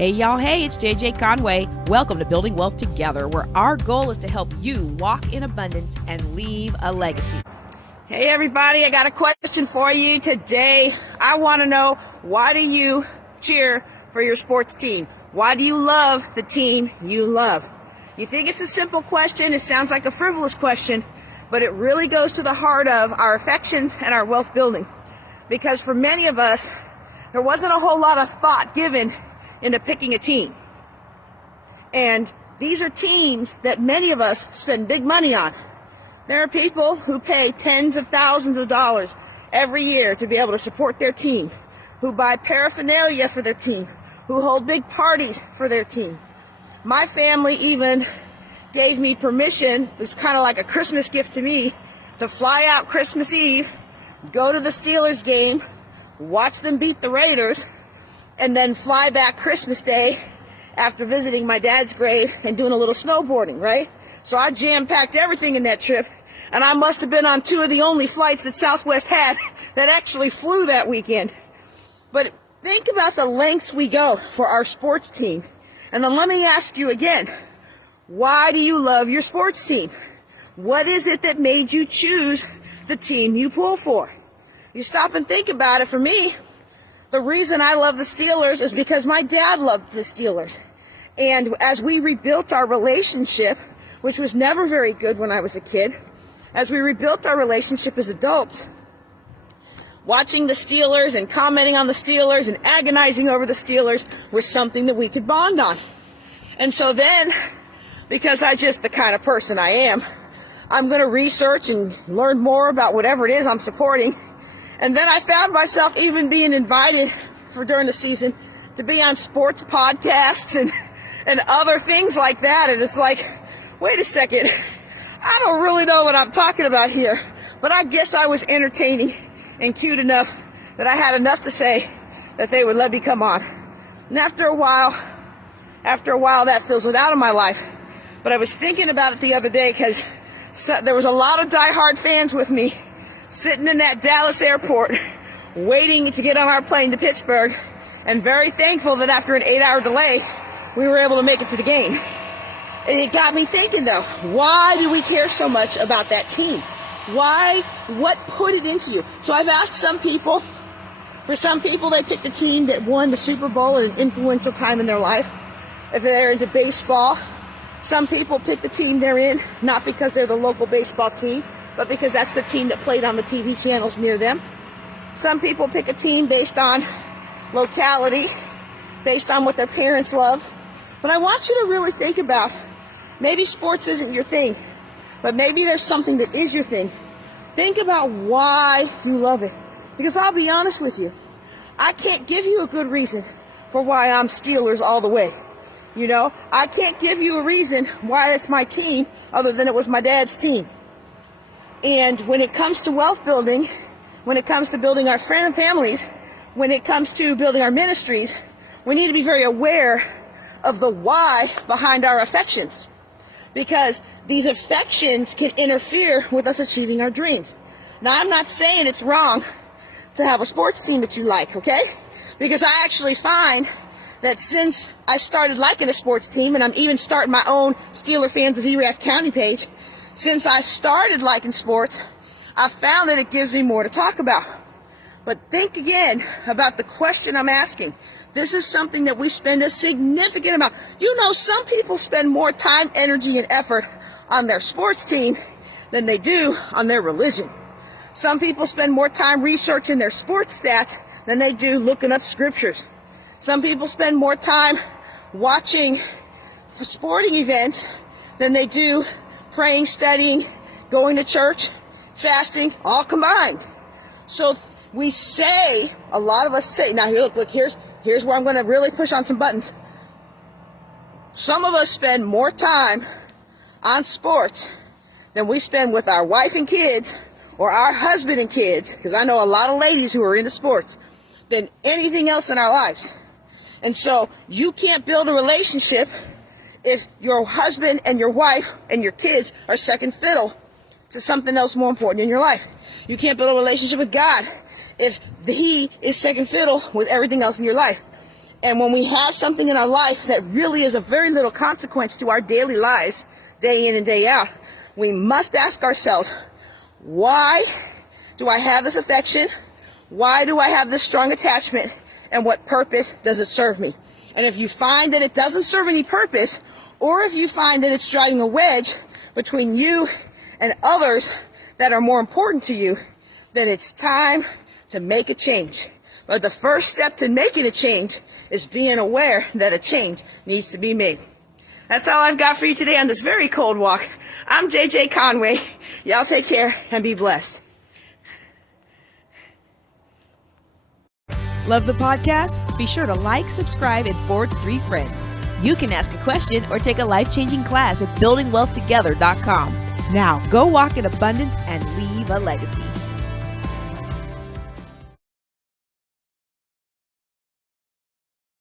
Hey y'all, hey, it's JJ Conway. Welcome to Building Wealth Together, where our goal is to help you walk in abundance and leave a legacy. Hey everybody, I got a question for you today. I want to know, why do you cheer for your sports team? Why do you love the team you love? You think it's a simple question, it sounds like a frivolous question, but it really goes to the heart of our affections and our wealth building. Because for many of us, there wasn't a whole lot of thought given into picking a team. And these are teams that many of us spend big money on. There are people who pay tens of thousands of dollars every year to be able to support their team, who buy paraphernalia for their team, who hold big parties for their team. My family even gave me permission, it was kind of like a Christmas gift to me, to fly out Christmas Eve, go to the Steelers game, watch them beat the Raiders, and then fly back Christmas Day after visiting my dad's grave and doing a little snowboarding, right? So I jam-packed everything in that trip, and I must have been on two of the only flights that Southwest had that actually flew that weekend. But think about the lengths we go for our sports team. And then let me ask you again, why do you love your sports team? What is it that made you choose the team you pull for? You stop and think about it. For me, the reason I love the Steelers is because my dad loved the Steelers. And as we rebuilt our relationship, which was never very good when I was a kid, as we rebuilt our relationship as adults, watching the Steelers and commenting on the Steelers and agonizing over the Steelers was something that we could bond on. And so then, because I'm just the kind of person I am, I'm going to research and learn more about whatever it is I'm supporting. And then I found myself even being invited for during the season to be on sports podcasts and other things like that. And it's like, wait a second, I don't really know what I'm talking about here, but I guess I was entertaining and cute enough that I had enough to say that they would let me come on. And after a while that fizzled out of my life. But I was thinking about it the other day because there was a lot of diehard fans with me sitting in that Dallas airport waiting to get on our plane to Pittsburgh, and very thankful that after an 8-hour delay we were able to make it to the game. And it got me thinking though, why do we care so much about that team? Why? What put it into you? So I've asked some people. For some people, they picked a team that won the Super Bowl at an influential time in their life. If they're into baseball, some people pick the team they're in, not because they're the local baseball team, but because that's the team that played on the TV channels near them. Some people pick a team based on locality, based on what their parents love. But I want you to really think about, maybe sports isn't your thing, but maybe there's something that is your thing. Think about why you love it. Because I'll be honest with you, I can't give you a good reason for why I'm Steelers all the way. You know, I can't give you a reason why it's my team other than it was my dad's team. And when it comes to wealth building, when it comes to building our families, when it comes to building our ministries, we need to be very aware of the why behind our affections. Because these affections can interfere with us achieving our dreams. Now, I'm not saying it's wrong to have a sports team that you like, okay? Because I actually find that since I started liking a sports team, and I'm even starting my own Steeler Fans of Erath County page, since I started liking sports, I found that it gives me more to talk about. But think again about the question I'm asking. This is something that we spend a significant amount. You know, some people spend more time, energy, and effort on their sports team than they do on their religion. Some people spend more time researching their sports stats than they do looking up scriptures. Some people spend more time watching sporting events than they do praying, studying, going to church, fasting, all combined. So we say, a lot of us say, now look, here's where I'm going to really push on some buttons. Some of us spend more time on sports than we spend with our wife and kids, or our husband and kids, because I know a lot of ladies who are into sports, than anything else in our lives. And so you can't build a relationship if your husband and your wife and your kids are second fiddle to something else more important in your life. You can't build a relationship with God if he is second fiddle with everything else in your life. And when we have something in our life that really is of very little consequence to our daily lives, day in and day out, we must ask ourselves, why do I have this affection? Why do I have this strong attachment? And what purpose does it serve me? And if you find that it doesn't serve any purpose, or if you find that it's driving a wedge between you and others that are more important to you, then it's time to make a change. But the first step to making a change is being aware that a change needs to be made. That's all I've got for you today on this very cold walk. I'm JJ Conway. Y'all take care and be blessed. Love the podcast? Be sure to like, subscribe, and forward to 3 friends. You can ask a question or take a life-changing class at buildingwealthtogether.com. Now, go walk in abundance and leave a legacy.